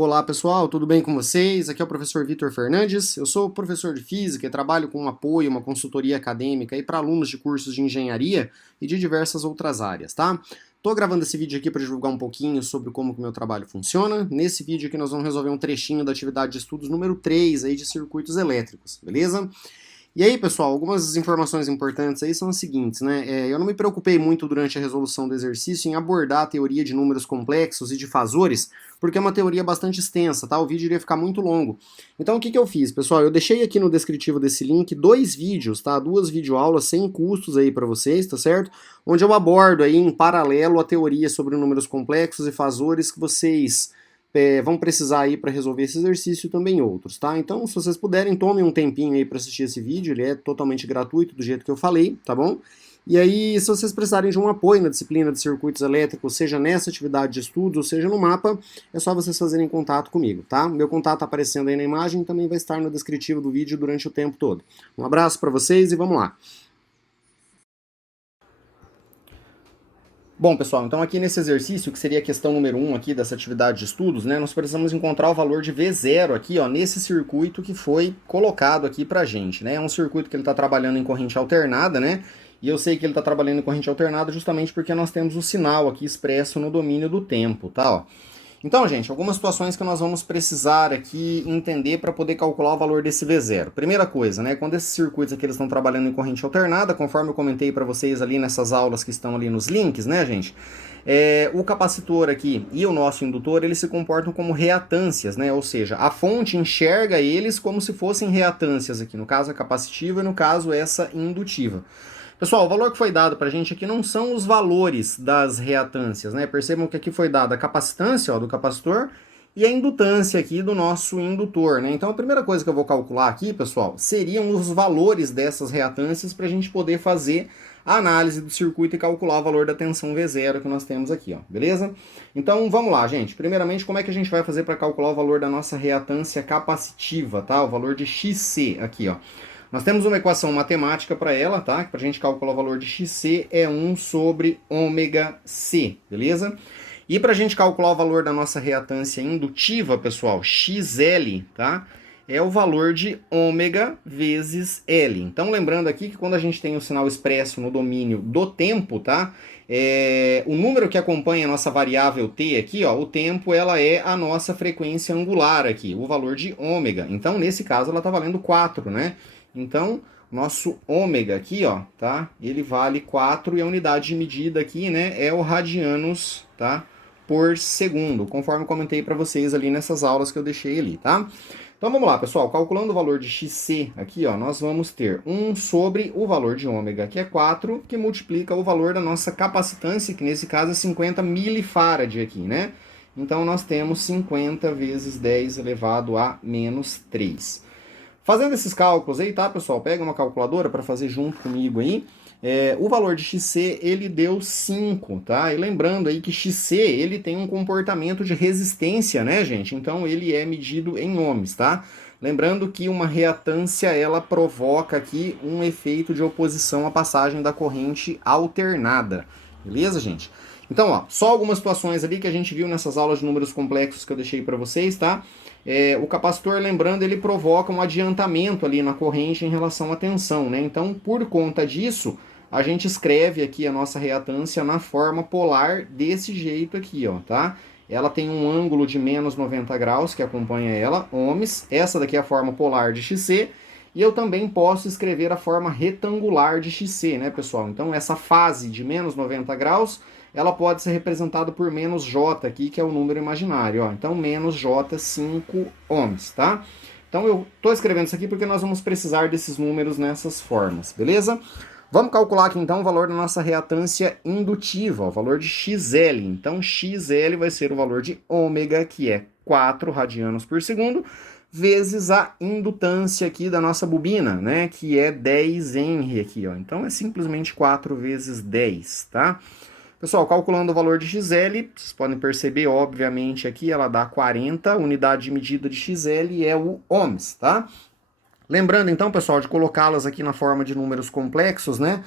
Olá pessoal, tudo bem com vocês? Aqui é o professor Vitor Fernandes. Eu sou professor de física e trabalho com um apoio, uma consultoria acadêmica para alunos de cursos de engenharia e de diversas outras áreas, tá? Tô gravando esse vídeo aqui para divulgar um pouquinho sobre como que o meu trabalho funciona. Nesse vídeo aqui nós vamos resolver um trechinho da atividade de estudos número 3 aí de circuitos elétricos, beleza? E aí, pessoal, algumas informações importantes aí são as seguintes, né? Eu não me preocupei muito durante a resolução do exercício em abordar a teoria de números complexos e de fasores, porque é uma teoria bastante extensa, tá? O vídeo iria ficar muito longo. Então, o que que eu fiz, pessoal? Eu deixei aqui no descritivo desse link dois vídeos, tá? Duas videoaulas sem custos aí para vocês, tá certo? Onde eu abordo aí em paralelo a teoria sobre números complexos e fasores que vocês vão precisar aí para resolver esse exercício e também outros, tá? Então, se vocês puderem, tomem um tempinho aí para assistir esse vídeo, ele é totalmente gratuito, do jeito que eu falei, tá bom? E aí, se vocês precisarem de um apoio na disciplina de circuitos elétricos, seja nessa atividade de estudos, ou seja no mapa, é só vocês fazerem contato comigo, tá? Meu contato tá aparecendo aí na imagem, também vai estar no descritivo do vídeo durante o tempo todo. Um abraço para vocês e vamos lá. Bom, pessoal, então aqui nesse exercício, que seria a questão número 1 aqui dessa atividade de estudos, né, nós precisamos encontrar o valor de V0 aqui, ó, nesse circuito que foi colocado aqui pra gente, né? É um circuito que ele está trabalhando em corrente alternada, né? E eu sei que ele está trabalhando em corrente alternada justamente porque nós temos o sinal aqui expresso no domínio do tempo, tá, ó. Então, gente, algumas situações que nós vamos precisar aqui entender para poder calcular o valor desse V0. Primeira coisa, né, quando esses circuitos aqui eles estão trabalhando em corrente alternada, conforme eu comentei para vocês ali nessas aulas que estão ali nos links, né, gente, o capacitor aqui e o nosso indutor, eles se comportam como reatâncias, né, ou seja, a fonte enxerga eles como se fossem reatâncias aqui, no caso a capacitiva e no caso essa indutiva. Pessoal, o valor que foi dado para a gente aqui não são os valores das reatâncias, né? Percebam que aqui foi dada a capacitância, ó, do capacitor e a indutância aqui do nosso indutor, né? Então a primeira coisa que eu vou calcular aqui, pessoal, seriam os valores dessas reatâncias para a gente poder fazer a análise do circuito e calcular o valor da tensão V0 que nós temos aqui, ó, beleza? Então vamos lá, gente. Primeiramente, como é que a gente vai fazer para calcular o valor da nossa reatância capacitiva, tá? O valor de XC aqui, ó. Nós temos uma equação matemática para ela, tá? Para a gente calcular o valor de XC é 1 sobre ômega C, beleza? E para a gente calcular o valor da nossa reatância indutiva, pessoal, XL, tá? É o valor de ômega vezes L. Então, lembrando aqui que quando a gente tem o sinal expresso no domínio do tempo, tá? O número que acompanha a nossa variável t aqui, ó, o tempo, ela é a nossa frequência angular aqui, o valor de ômega. Então, nesse caso, ela está valendo 4, né? Então, nosso ômega aqui, ó, tá? Ele vale 4 e a unidade de medida aqui, né, é o radianos, tá? Por segundo, conforme comentei para vocês ali nessas aulas que eu deixei ali, tá? Então vamos lá, pessoal, calculando o valor de XC aqui, ó, nós vamos ter 1 sobre o valor de ômega, que é 4, que multiplica o valor da nossa capacitância, que nesse caso é 50 milifarad aqui, né? Então nós temos 50 vezes 10 elevado a menos 3. Fazendo esses cálculos aí, tá, pessoal? Pega uma calculadora para fazer junto comigo aí. O valor de XC, ele deu 5, tá? E lembrando aí que XC, ele tem um comportamento de resistência, né, gente? Então, ele é medido em ohms, tá? Lembrando que uma reatância, ela provoca aqui um efeito de oposição à passagem da corrente alternada. Beleza, gente? Então, ó, só algumas situações ali que a gente viu nessas aulas de números complexos que eu deixei para vocês, tá? O capacitor, lembrando, ele provoca um adiantamento ali na corrente em relação à tensão, né? Então, por conta disso, a gente escreve aqui a nossa reatância na forma polar desse jeito aqui, ó, tá? Ela tem um ângulo de menos 90 graus que acompanha ela, ohms. Essa daqui é a forma polar de XC. E eu também posso escrever a forma retangular de XC, né, pessoal? Então, essa fase de menos 90 graus, ela pode ser representada por menos J aqui, que é o número imaginário, ó. Então, menos J, 5 ohms, tá? Então, eu estou escrevendo isso aqui porque nós vamos precisar desses números nessas formas, beleza? Vamos calcular aqui, então, o valor da nossa reatância indutiva, ó, o valor de XL. Então, XL vai ser o valor de ômega, que é 4 radianos por segundo, vezes a indutância aqui da nossa bobina, né, que é 10 Henry aqui, ó. Então, é simplesmente 4 vezes 10, tá? Pessoal, calculando o valor de XL, vocês podem perceber, obviamente, aqui ela dá 40, unidade de medida de XL é o ohms, tá? Lembrando, então, pessoal, de colocá-las aqui na forma de números complexos, né?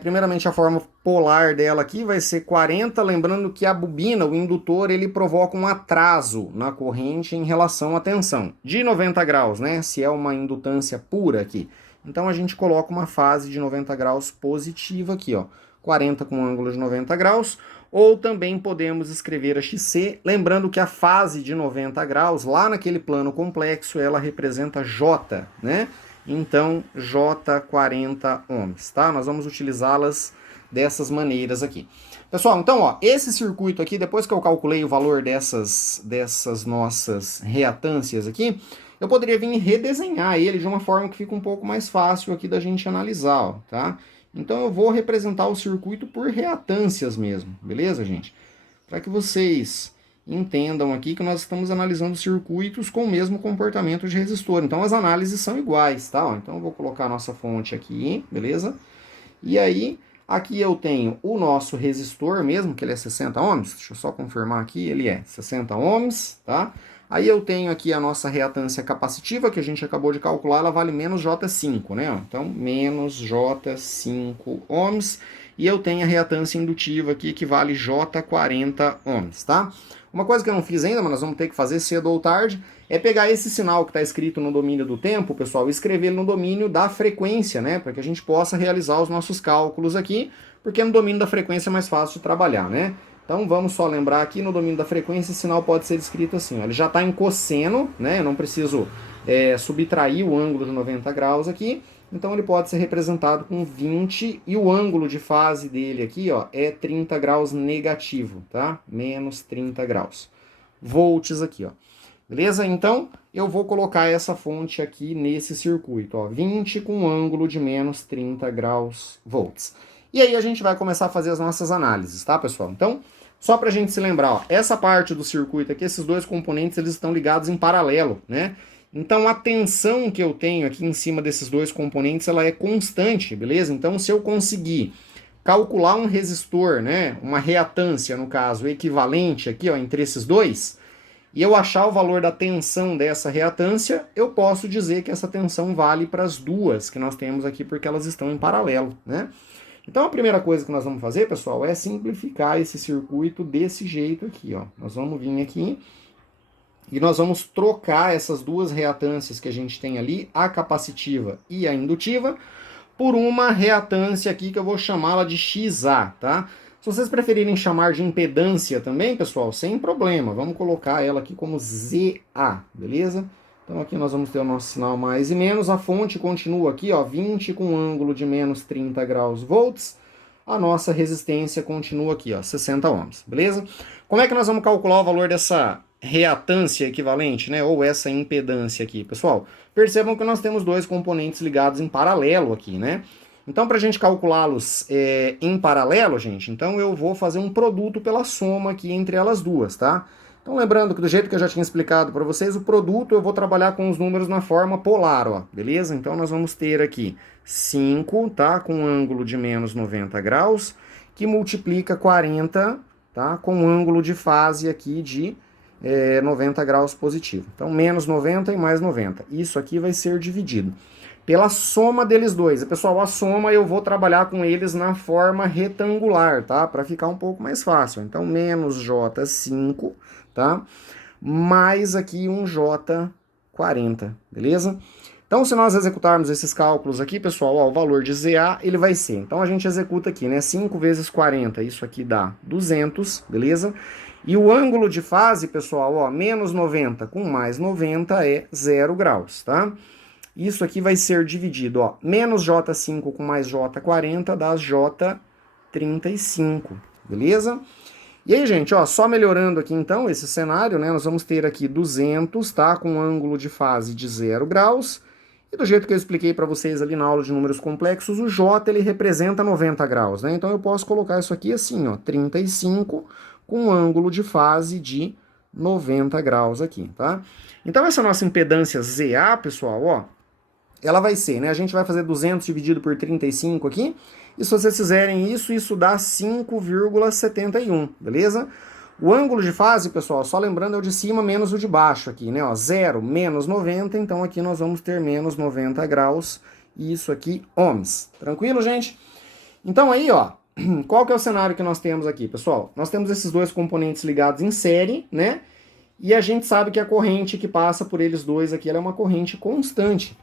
Primeiramente, a forma polar dela aqui vai ser 40, lembrando que a bobina, o indutor, ele provoca um atraso na corrente em relação à tensão, de 90 graus, né? Se é uma indutância pura aqui. Então, a gente coloca uma fase de 90 graus positiva aqui, ó. 40 com ângulo de 90 graus, ou também podemos escrever a XC, lembrando que a fase de 90 graus, lá naquele plano complexo, ela representa J, né? Então, J40 ohms, tá? Nós vamos utilizá-las dessas maneiras aqui. Pessoal, então, ó, esse circuito aqui, depois que eu calculei o valor dessas nossas reatâncias aqui, eu poderia vir redesenhar ele de uma forma que fica um pouco mais fácil aqui da gente analisar, ó, tá? Então, eu vou representar o circuito por reatâncias mesmo, beleza, gente? Para que vocês entendam aqui que nós estamos analisando circuitos com o mesmo comportamento de resistor. Então, as análises são iguais, tá? Então, eu vou colocar a nossa fonte aqui, beleza? E aí, aqui eu tenho o nosso resistor mesmo, que ele é 60 ohms. Deixa eu só confirmar aqui, ele é 60 ohms, tá? Aí eu tenho aqui a nossa reatância capacitiva, que a gente acabou de calcular, ela vale menos J5, né? Então, menos J5 ohms. E eu tenho a reatância indutiva aqui, que vale J40 ohms, tá? Uma coisa que eu não fiz ainda, mas nós vamos ter que fazer cedo ou tarde, é pegar esse sinal que está escrito no domínio do tempo, pessoal, e escrever ele no domínio da frequência, né? Para que a gente possa realizar os nossos cálculos aqui, porque no domínio da frequência é mais fácil de trabalhar, né? Então vamos só lembrar aqui, no domínio da frequência, esse sinal pode ser escrito assim, ó, ele já está em cosseno, né? Eu não preciso subtrair o ângulo de 90 graus aqui, então ele pode ser representado com 20 e o ângulo de fase dele aqui, ó, é 30 graus negativo, tá? Menos 30 graus. Volts aqui, ó. Beleza? Então, eu vou colocar essa fonte aqui nesse circuito, ó, 20 com ângulo de menos 30 graus volts. E aí a gente vai começar a fazer as nossas análises, tá, pessoal? Então, só pra gente se lembrar, ó, essa parte do circuito aqui, esses dois componentes, eles estão ligados em paralelo, né? Então, a tensão que eu tenho aqui em cima desses dois componentes, ela é constante, beleza? Então, se eu conseguir calcular um resistor, né, uma reatância, no caso, equivalente aqui, ó, entre esses dois, e eu achar o valor da tensão dessa reatância, eu posso dizer que essa tensão vale para as duas que nós temos aqui, porque elas estão em paralelo, né? Então, a primeira coisa que nós vamos fazer, pessoal, é simplificar esse circuito desse jeito aqui, ó. Nós vamos vir aqui e nós vamos trocar essas duas reatâncias que a gente tem ali, a capacitiva e a indutiva, por uma reatância aqui que eu vou chamá-la de XA, tá? Se vocês preferirem chamar de impedância também, pessoal, sem problema. Vamos colocar ela aqui como ZA, beleza? Então aqui nós vamos ter o nosso sinal mais e menos. A fonte continua aqui, ó, 20 com ângulo de menos 30 graus volts. A nossa resistência continua aqui, ó, 60 ohms, beleza? Como é que nós vamos calcular o valor dessa reatância equivalente, né, ou essa impedância aqui, pessoal? Percebam que nós temos dois componentes ligados em paralelo aqui, né? Então, para a gente calculá-los em paralelo, gente, então eu vou fazer um produto pela soma aqui entre elas duas, tá? Então, lembrando que do jeito que eu já tinha explicado para vocês, o produto eu vou trabalhar com os números na forma polar, ó, beleza? Então, nós vamos ter aqui 5, tá, com ângulo de menos 90 graus, que multiplica 40, tá, com ângulo de fase aqui de 90 graus positivo. Então, menos 90 e mais 90. Isso aqui vai ser dividido pela soma deles dois. Pessoal, a soma eu vou trabalhar com eles na forma retangular, tá? Para ficar um pouco mais fácil. Então, menos J5, tá? Mais aqui um J40, beleza? Então, se nós executarmos esses cálculos aqui, pessoal, ó, o valor de ZA, ele vai ser. Então, a gente executa aqui, né? 5 vezes 40, isso aqui dá 200, beleza? E o ângulo de fase, pessoal, ó, menos 90 com mais 90 é 0 graus, tá? Isso aqui vai ser dividido, ó, menos J5 com mais J40 dá J35, beleza? E aí, gente, ó, só melhorando aqui então esse cenário, né, nós vamos ter aqui 200, tá, com ângulo de fase de 0 graus, e do jeito que eu expliquei para vocês ali na aula de números complexos, o J, ele representa 90 graus, né, então eu posso colocar isso aqui assim, ó, 35 com ângulo de fase de 90 graus aqui, tá? Então essa nossa impedância ZA, pessoal, ó, ela vai ser, né? A gente vai fazer 200 dividido por 35 aqui. E se vocês fizerem isso, isso dá 5,71, beleza? O ângulo de fase, pessoal, só lembrando, é o de cima menos o de baixo aqui, né? Ó, 0 menos 90, então aqui nós vamos ter menos 90 graus. E isso aqui, ohms. Tranquilo, gente? Então aí, ó, qual que é o cenário que nós temos aqui, pessoal? Nós temos esses dois componentes ligados em série, né? E a gente sabe que a corrente que passa por eles dois aqui, ela é uma corrente constante.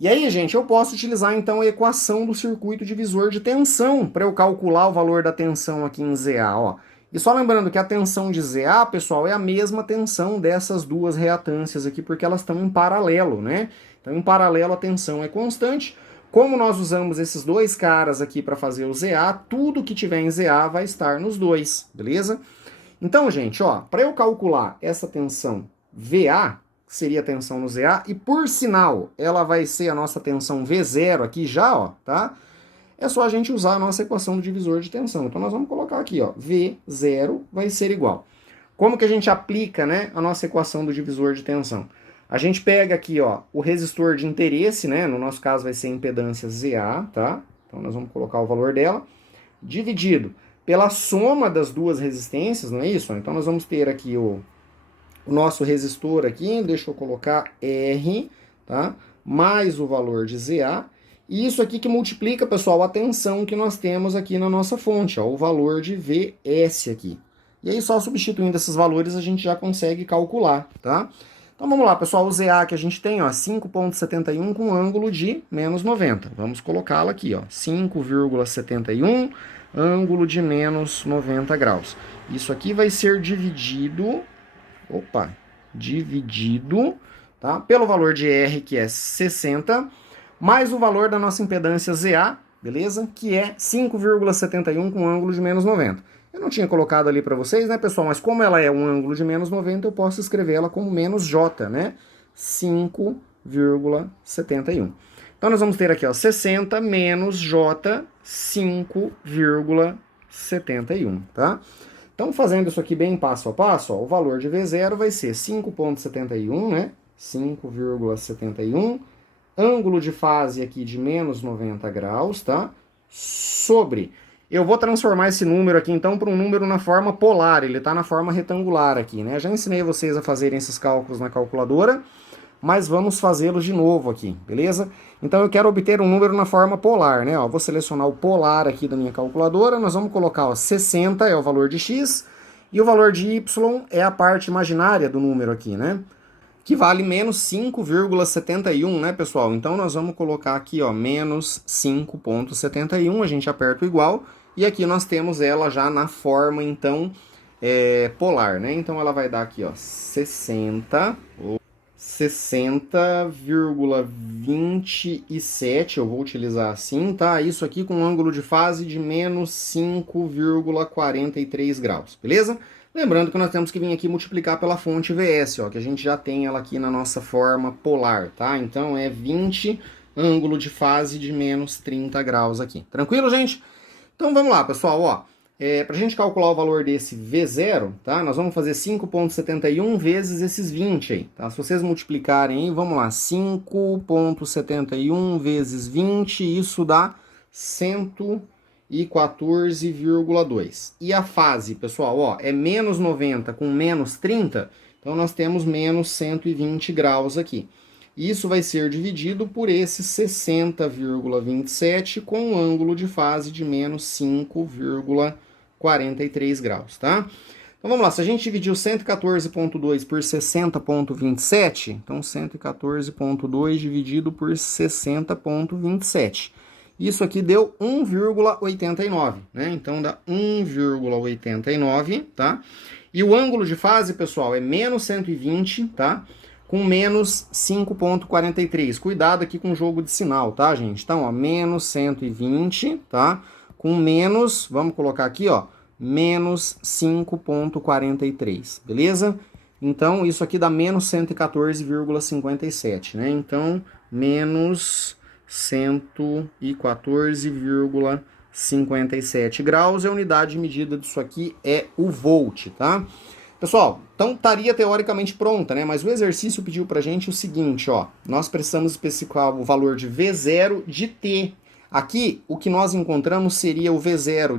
E aí, gente, eu posso utilizar então a equação do circuito divisor de tensão para eu calcular o valor da tensão aqui em ZA, ó. E só lembrando que a tensão de ZA, pessoal, é a mesma tensão dessas duas reatâncias aqui, porque elas estão em paralelo, né? Então, em paralelo, a tensão é constante. Como nós usamos esses dois caras aqui para fazer o ZA, tudo que tiver em ZA vai estar nos dois, beleza? Então, gente, ó, para eu calcular essa tensão VA, que seria a tensão no ZA, e por sinal, ela vai ser a nossa tensão V0 aqui já, ó, tá? É só a gente usar a nossa equação do divisor de tensão. Então, nós vamos colocar aqui, ó, V0 vai ser igual. Como que a gente aplica, né, a nossa equação do divisor de tensão? A gente pega aqui, ó, o resistor de interesse, né, no nosso caso vai ser a impedância ZA, tá? Então, nós vamos colocar o valor dela, dividido pela soma das duas resistências, não é isso? Então, nós vamos ter aqui o nosso resistor aqui, deixa eu colocar R, tá? Mais o valor de ZA. E isso aqui que multiplica, pessoal, a tensão que nós temos aqui na nossa fonte, ó, o valor de Vs aqui. E aí, só substituindo esses valores, a gente já consegue calcular, tá? Então, vamos lá, pessoal, o ZA que a gente tem, ó, 5,71 com ângulo de menos 90. Vamos colocá-lo aqui, ó, 5,71, ângulo de menos 90 graus. Isso aqui vai ser dividido, tá, pelo valor de R, que é 60, mais o valor da nossa impedância ZA, beleza? Que é 5,71 com ângulo de menos 90. Eu não tinha colocado ali para vocês, né, pessoal? Mas como ela é um ângulo de menos 90, eu posso escrever ela como menos J, né? 5,71. Então, nós vamos ter aqui, ó, 60 menos J, 5,71, tá? Então, fazendo isso aqui bem passo a passo, ó, o valor de V0 vai ser 5,71, né? 5,71, ângulo de fase aqui de menos 90 graus, tá? Sobre... Eu vou transformar esse número aqui, então, para um número na forma polar. Ele está na forma retangular aqui, né? Já ensinei vocês a fazerem esses cálculos na calculadora, mas vamos fazê-los de novo aqui, beleza? Então, eu quero obter um número na forma polar, né? Ó, vou selecionar o polar aqui da minha calculadora. Nós vamos colocar, ó, 60 é o valor de x, e o valor de y é a parte imaginária do número aqui, né? Que vale menos 5,71, né, pessoal? Então, nós vamos colocar aqui, ó, menos 5,71, a gente aperta o igual, e aqui nós temos ela já na forma, então, polar, né? Então, ela vai dar aqui, ó, 60,27, eu vou utilizar assim, tá? Isso aqui com um ângulo de fase de menos 5,43 graus, beleza? Lembrando que nós temos que vir aqui multiplicar pela fonte VS, ó, que a gente já tem ela aqui na nossa forma polar, tá? Então é 20, ângulo de fase de menos 30 graus aqui. Tranquilo, gente? Então vamos lá, pessoal, ó. Para a gente calcular o valor desse V0, tá? Nós vamos fazer 5,71 vezes esses 20 aí, tá? Se vocês multiplicarem aí, vamos lá, 5,71 vezes 20, isso dá 114,2. E a fase, pessoal, ó, é menos 90 com menos 30, então nós temos menos 120 graus aqui. Isso vai ser dividido por esse 60,27 com um ângulo de fase de menos 5,43 graus, tá? Então vamos lá, se a gente dividir o 114,2 por 60,27, então 114,2 dividido por 60,27. Isso aqui deu 1,89, né? Então dá 1,89, tá? E o ângulo de fase, pessoal, é menos 120, tá? Com menos 5,43. Cuidado aqui com o jogo de sinal, tá, gente? Então, ó, menos 120, tá? Com menos, vamos colocar aqui, ó, menos 5,43, beleza? Então, isso aqui dá menos 114,57, né? Então, menos 114,57 graus. E a unidade de medida disso aqui é o volt, tá? Pessoal, então estaria teoricamente pronta, né? Mas o exercício pediu pra gente o seguinte, ó. Nós precisamos especificar o valor de V0 de T. Aqui, o que nós encontramos seria o V0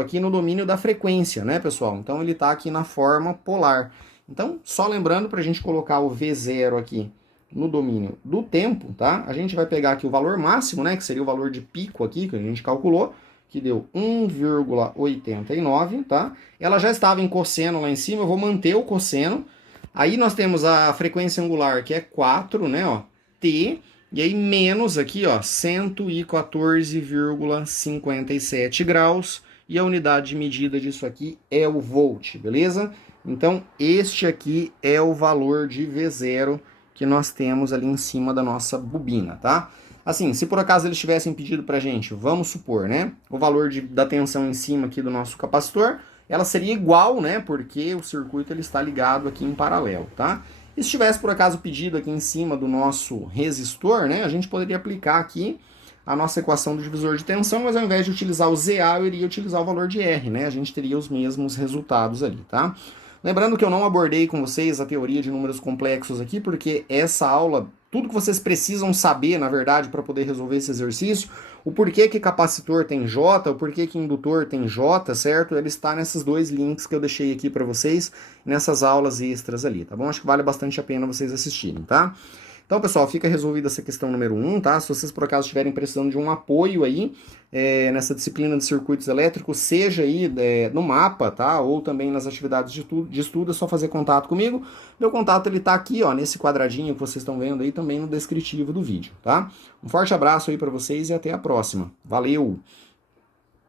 aqui no domínio da frequência, né, pessoal? Então, ele tá aqui na forma polar. Então, só lembrando pra gente colocar o V0 aqui no domínio do tempo, tá? A gente vai pegar aqui o valor máximo, né, que seria o valor de pico aqui, que a gente calculou, que deu 1,89, tá? Ela já estava em cosseno lá em cima, eu vou manter o cosseno. Aí nós temos a frequência angular, que é 4, né, ó, T, e aí menos aqui, ó, 114,57 graus, e a unidade de medida disso aqui é o volt, beleza? Então, este aqui é o valor de V0 que nós temos ali em cima da nossa bobina, tá? Assim, se por acaso eles tivessem pedido pra gente, vamos supor, né, o valor da tensão em cima aqui do nosso capacitor, ela seria igual, né, porque o circuito ele está ligado aqui em paralelo, tá? E se tivesse por acaso pedido aqui em cima do nosso resistor, né, a gente poderia aplicar aqui a nossa equação do divisor de tensão, mas ao invés de utilizar o ZA, eu iria utilizar o valor de R, né? A gente teria os mesmos resultados ali, tá? Lembrando que eu não abordei com vocês a teoria de números complexos aqui, porque essa aula, tudo que vocês precisam saber, na verdade, para poder resolver esse exercício, o porquê que capacitor tem J, o porquê que indutor tem J, certo? Ele está nesses dois links que eu deixei aqui para vocês, nessas aulas extras ali, tá bom? Acho que vale bastante a pena vocês assistirem, tá? Então, pessoal, fica resolvida essa questão número 1, tá? Se vocês por acaso estiverem precisando de um apoio aí nessa disciplina de circuitos elétricos, seja aí no mapa, tá? Ou também nas atividades de estudo, é só fazer contato comigo. Meu contato ele tá aqui, ó, nesse quadradinho que vocês estão vendo aí, também no descritivo do vídeo, tá? Um forte abraço aí para vocês e até a próxima. Valeu!